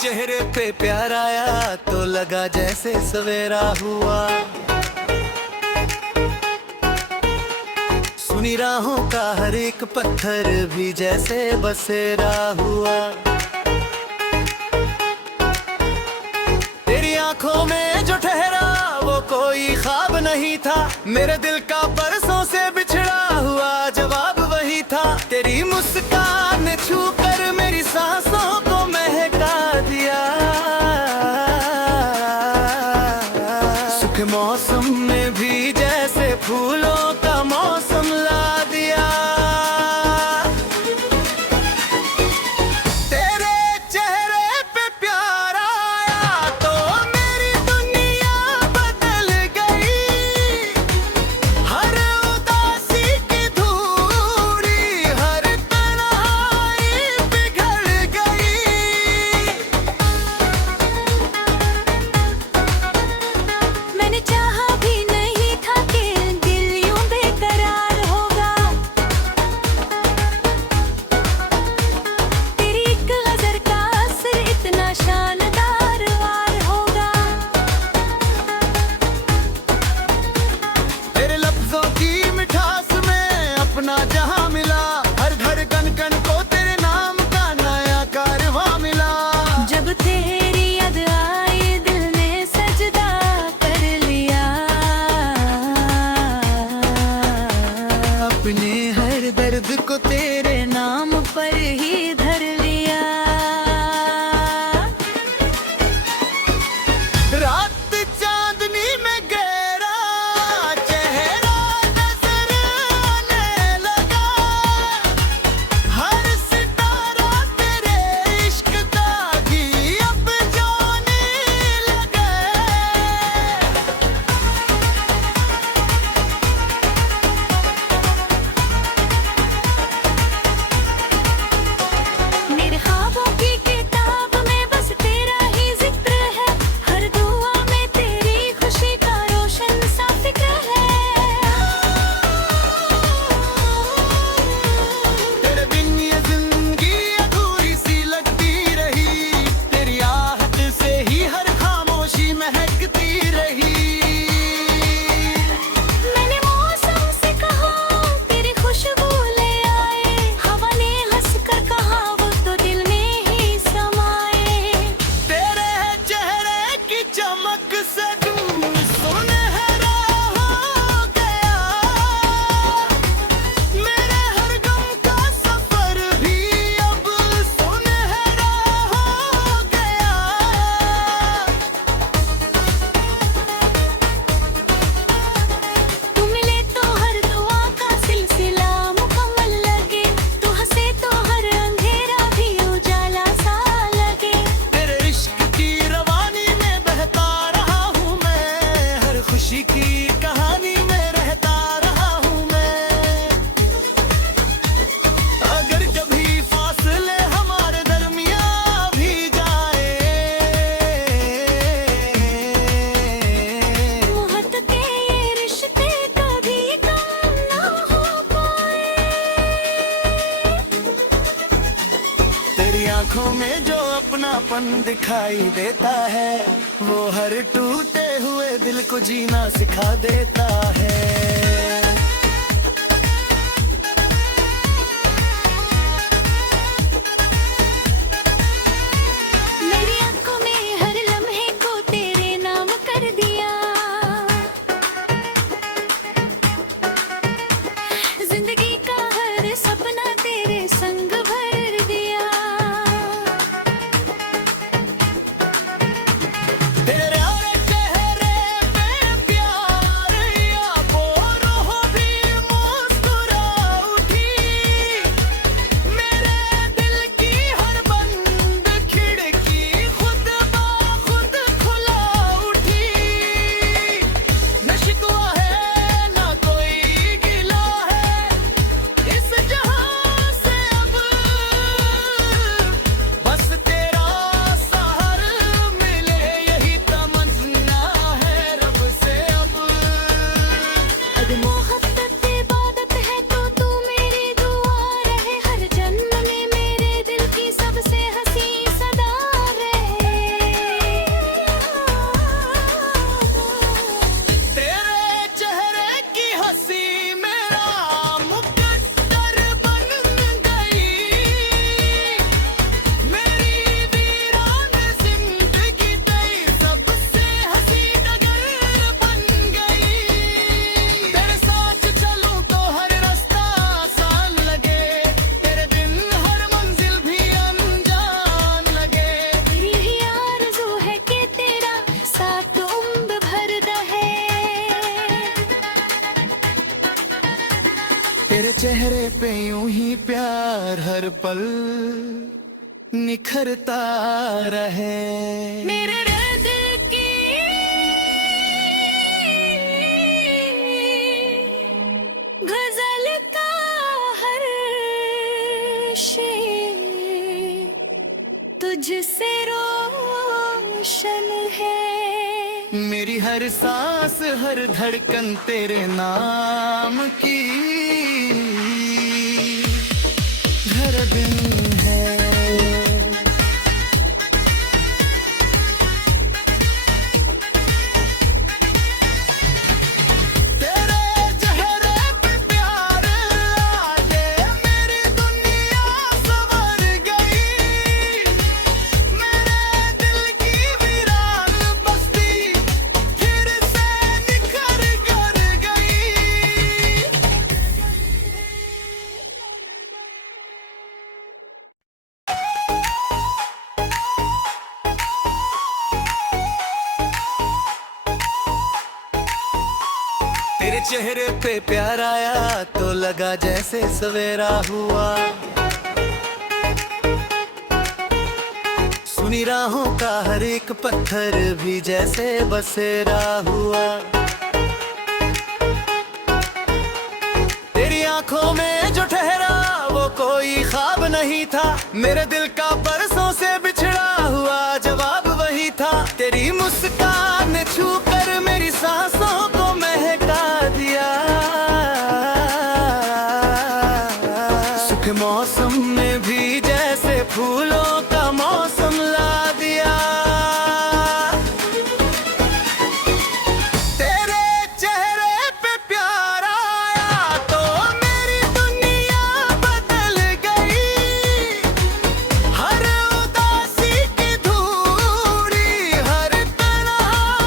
चेहरे पे प्यार आया तो लगा जैसे सवेरा हुआ। सुनी राहों का हर एक पत्थर भी जैसे बसेरा हुआ। तेरी आंखों में जो ठहरा वो कोई ख्वाब नहीं था, मेरे दिल का बरसों से बिछड़ा हुआ जवाब वही था। तेरी मुस्कान ने छू कर मेरी सांसों को महका दिया। सुख मौसम में भी जैसे फूलों का मौसम ला दिया। तेरे चेहरे पे प्यार आया तो मेरी दुनिया बदल गई। हर उदासी की धूड़ी, हर तन्हाई पिघल गई। मैंने चाहा भी नहीं था कि दिल यूं बेकरार होगा। तेरी एक नजर का असर इतना शानदार वार होगा। तेरे लफ्जों की मिठास में अपना जहां मिला। हर धड़कन कन को तेरे नाम का नया कारवां मिला। जब तेरी याद आई दिल ने सजदा कर लिया। अपने हर दर्द को तेरे नाम पर ही धर लिया। रात चांदनी में गहरा चेहरा नजर आने लगा। हर सितारा तेरे इश्क का ही अब जाने लगा। मेरे ख्वाबों की किताब में बस तेरा ही जिक्र है। हर दुआ में तेरी खुशी का रोशन सा फिक्र है। तेरे बिन ये जिंदगी अधूरी सी लगती रही। तेरी आहट से ही हर खामोशी महकती रही। मैंने मौसम से कहा तेरी खुशबू ले आए। हवा ने हंस कर कहा वो तो दिल में ही समाए। तेरे चेहरे की चमक से दूर सुनहरा हो गया। मेरे हर गम का सफर भी अब सुनहरा हो गया। तू मिले तो हर दुआ का सिलसिला मुकम्मल लगे। तू हंसे तो हर अंधेरा भी उजाला सा लगे। तेरे इश्क की रवानी में बहता रहा हूँ मैं। हर खुशी की कहानी में रहता रहा हूँ मैं। अगर कभी फासले हमारे दरमियां भी जाए, मोहब्बत के ये रिश्ते कभी कम ना हो पाए। तेरी आंखों में जो अपनापन दिखाई देता है वो हर टूटे हुए दिल को जीना सिखा देता है। मेरी आंखों में हर लम्हे को तेरे नाम कर दिया। जिंदगी का हर सपना तेरे संग भर दिया। तेरे चेहरे पे प्यार या तेरे चेहरे पे यूं ही प्यार हर पल निखरता रहे। मेरे हृद की गजल का हर शेर तुझसे रोशन है। मेरी हर सांस हर धड़कन तेरे नाम की धड़कन है। तेरे चेहरे पे प्यार आके मेरी दुनिया संवर गई। मेरे दिल की वीरान बस्ती फिर से निखर कर गई। तेरे चेहरे पे प्यार आया तो लगा जैसे सवेरा हुआ। सुनी राहों का हर एक पत्थर भी जैसे बसेरा हुआ। तेरी आंखों में जो ठहरा वो कोई ख्वाब नहीं था। मेरे दिल का बरसों से बिछड़ा हुआ जवाब वही था। तेरी मुस्कान ने छू कर मेरी सांसों को महका दिया। सुख मौसम में भी जैसे फूलों का मौसम ला दिया। तेरे चेहरे पे प्यार आया तो मेरी दुनिया बदल गई। हर उदासी की धूड़ी हर तन्हाई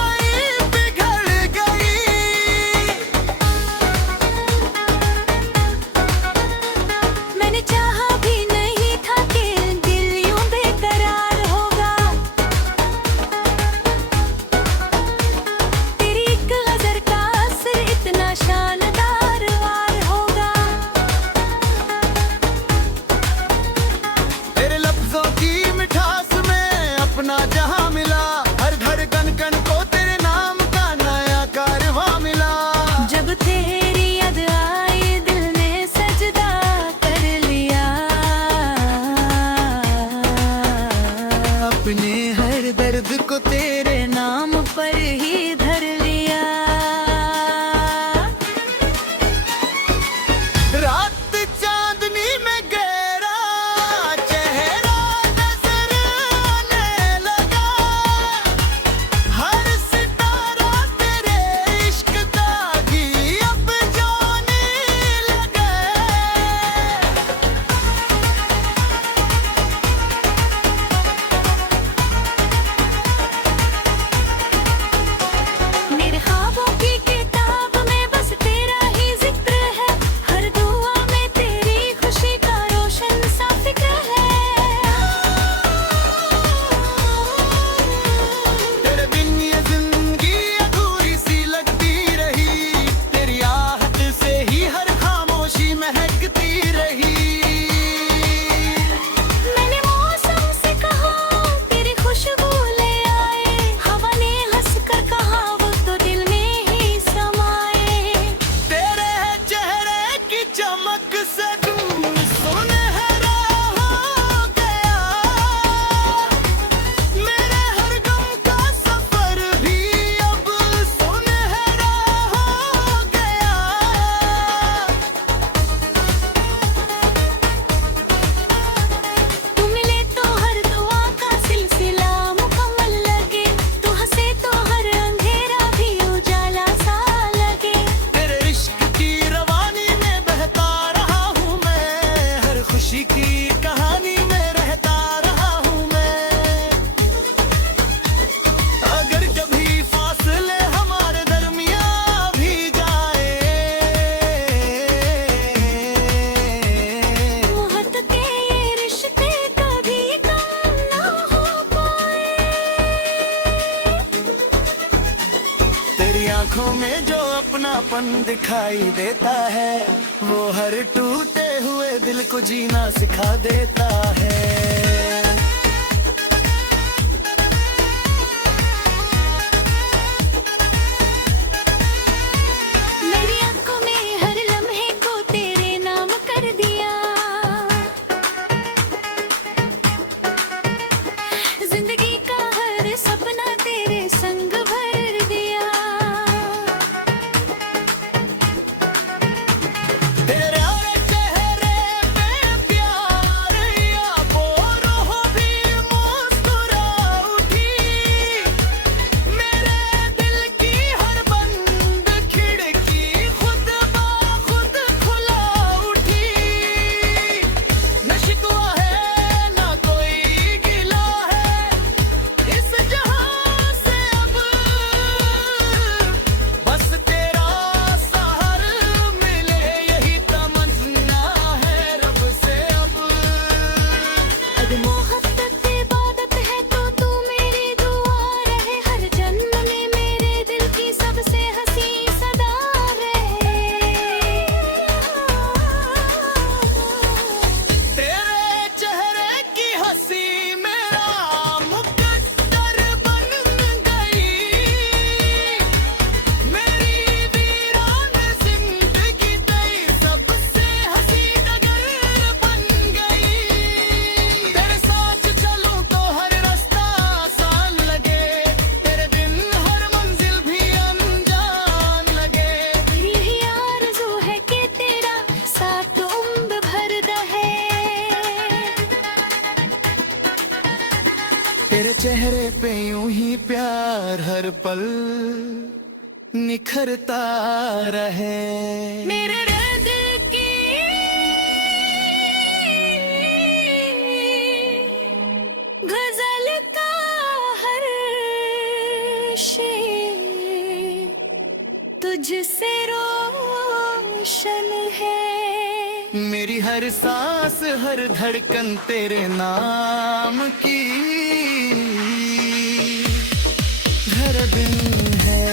अपनापन दिखाई देता है, वो हर टूटे हुए दिल को जीना सिखा देता है। मेरी आंखों में हर लम्हे को तेरे नाम कर दिया, जिंदगी का हर सपना तेरे संग भर दिया। तेरे चेहरे पे प्यार या बोरों भी मुस्कुरा उठी, मेरे दिल की हर बंद खिड़की खुद ब खुद खुला उठी। न शिकवा है न कोई गिला है इस जहां से अब, बस तेरा सहार मिले यही तमन्ना है रब से अब। अगर मोहब्बत इबादत है तो तू मेरी दुआ रहे, हर जन्म में मेरे दिल की सबसे हंसी सदा रहे। तेरे चेहरे की हंसी मेरा मुकद्दर बन गई, मेरी वीरान जिंदगी तेरी सबसे हंसी डगर बन गई। तेरे साथ चलूं तो हर रास्ता आसान लगे, तेरे बिन हर मंजिल भी अनजान लगे। मेरी यही आरज़ू है कि तेरा साथ उम्र भर रहे। तेरे चेहरे पे यूं ही प्यार हर पल निखरता रहे। मेरे दिल की गजल का हर शेर तुझसे रोशन है। मेरी हर सांस हर धड़कन तेरे नाम की धड़कन है।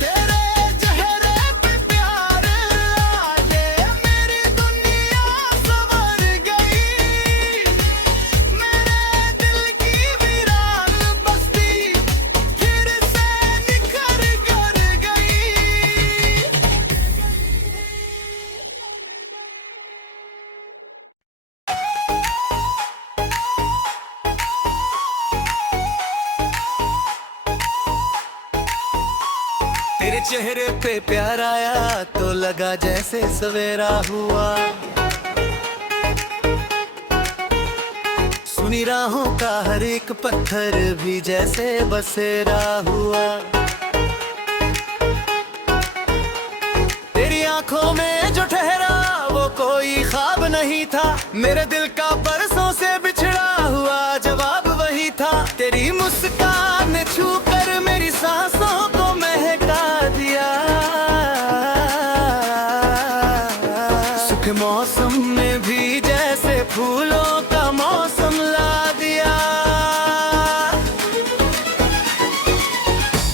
तेरे चेहरे पे प्यार आके मेरी दुनिया संवर गई, मेरे दिल की वीरान बस्ती फिर से निखर कर गई। तेरे चेहरे पे प्यार आया तो लगा जैसे सवेरा हुआ, सुनी राहों का हर एक पत्थर भी जैसे बसेरा हुआ। तेरी आंखों में जो ठहरा वो कोई ख्वाब नहीं था, मेरे दिल का बरसों से बिछड़ा हुआ जवाब वही था। तेरी मुस्कान ने छू कर मेरी सांसों को महका दिया, सुख मौसम में भी जैसे फूलों का मौसम ला दिया।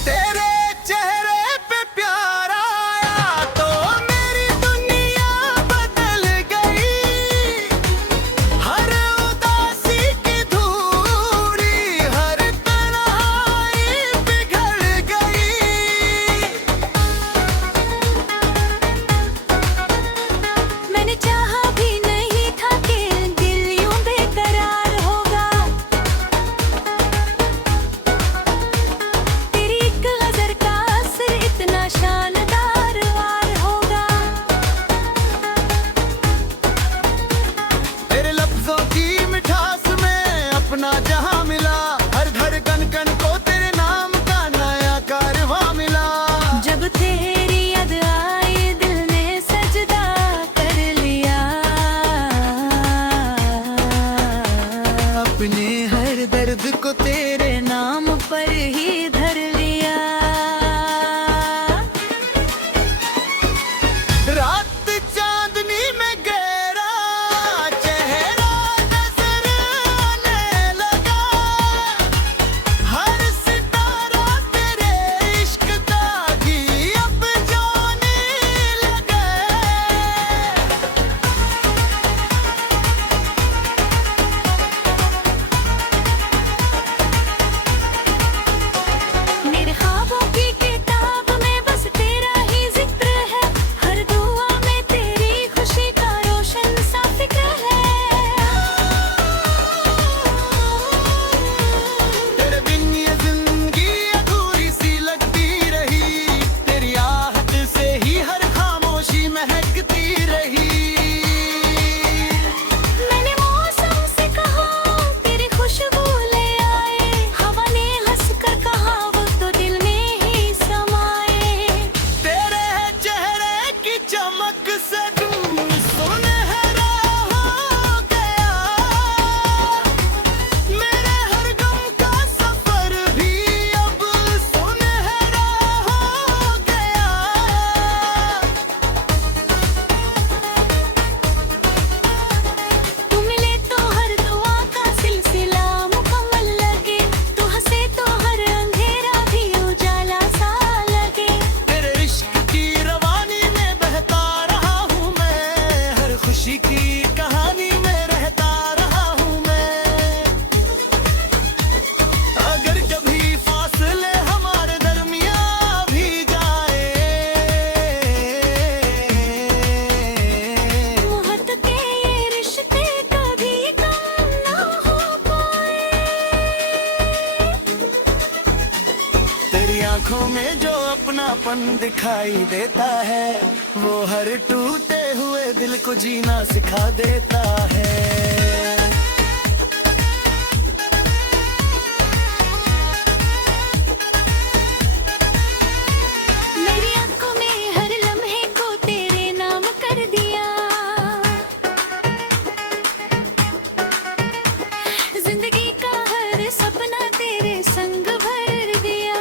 तेरे चेहरे पे प्यार आया तो मेरी दुनिया बदल गई, हर उदासी की धूड़ी हर तन्हाई पिघल गई। मैंने चाहा भी नहीं था कि दिल यूं बेकरार होगा, तेरी एक गजर का असर इतना शानदार वार होगा। तेरे लफ्जों की मिठास में अपना जहां मिला, हर धड़कन कन को तेरे नाम का नया कारवां मिला। जब तेरी याद आई दिल ने सजदा कर लिया, अपने हर दर्द को तेरे नाम पर ही धर लिया। रात चांदनी में गहरा चेहरा नजर आने आंखों में जो अपनापन दिखाई देता है, वो हर टूटे हुए दिल को जीना सिखा देता है। मेरी आंखों में हर लम्हे को तेरे नाम कर दिया, जिंदगी का हर सपना तेरे संग भर दिया।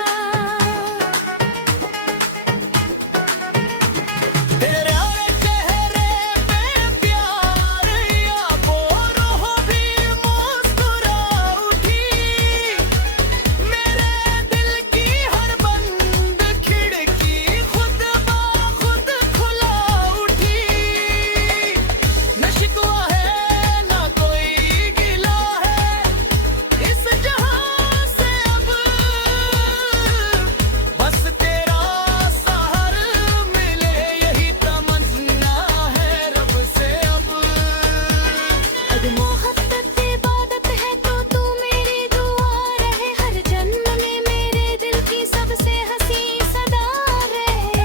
तेरे चेहरे पे प्यार या बोरों भी मुस्कुरा उठी, मेरे दिल की हर बंद खिड़की खुद ब खुद खुला उठी। न शिकवा है न कोई गिला है इस जहां से अब, बस तेरा सहार मिले यही तमन्ना है रब से अब। अगर मोहब्बत इबादत है तो तू मेरी दुआ रहे, हर जन्म में मेरे दिल की सबसे हंसी सदा रहे।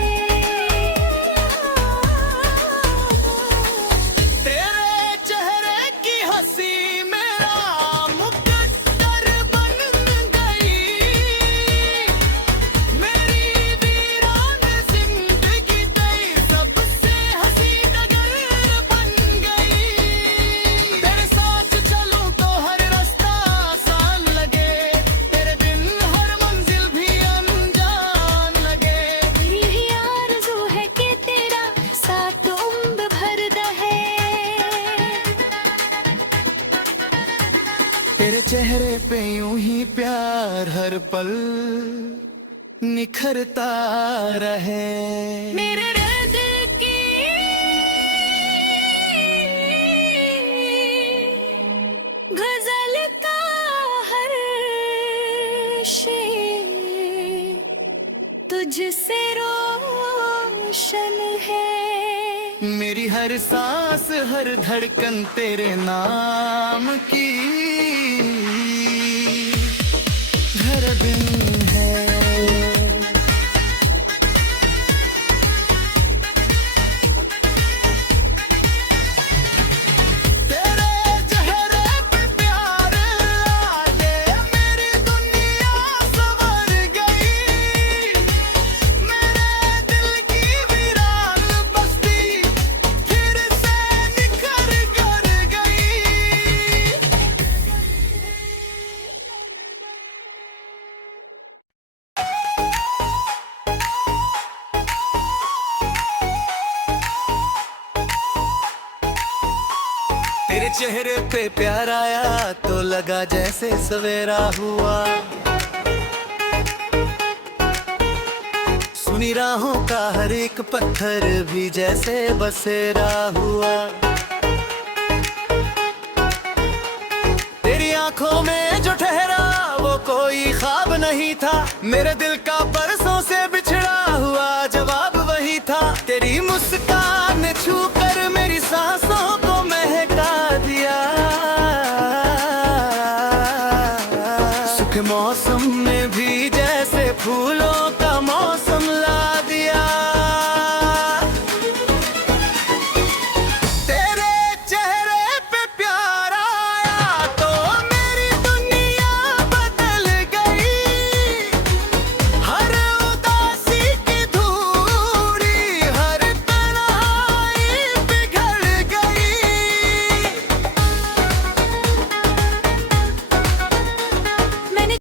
तेरे चेहरे की हंसी मेरा मुकद्दर बन गई, मेरी वीरान जिंदगी तेरी सबसे हंसी डगर बन गई। तेरे साथ चलूं तो हर रास्ता आसान लगे, तेरे बिन हर मंजिल भी अनजान लगे। मेरी यही आरज़ू है कि तेरा साथ उम्र भर रहे। तेरे चेहरे पे यूं ही प्यार हर पल निखरता रहे। मेरे दिल की गजल का हर शेर तुझसे रोशन है। मेरी हर सांस हर धड़कन तेरे नाम की धड़कन है। तेरे चेहरे पे प्यार आके मेरी दुनिया संवर गई, मेरे दिल की वीरान बस्ती फिर से निखर कर गई। तेरे चेहरे पे प्यार आया तो लगा जैसे सवेरा हुआ, सुनी राहों का हर एक पत्थर भी जैसे बसेरा हुआ। तेरी आंखों में जो ठहरा वो कोई ख्वाब नहीं था, मेरे दिल का परसों से बिछड़ा हुआ जवाब वही था। तेरी मुस्कान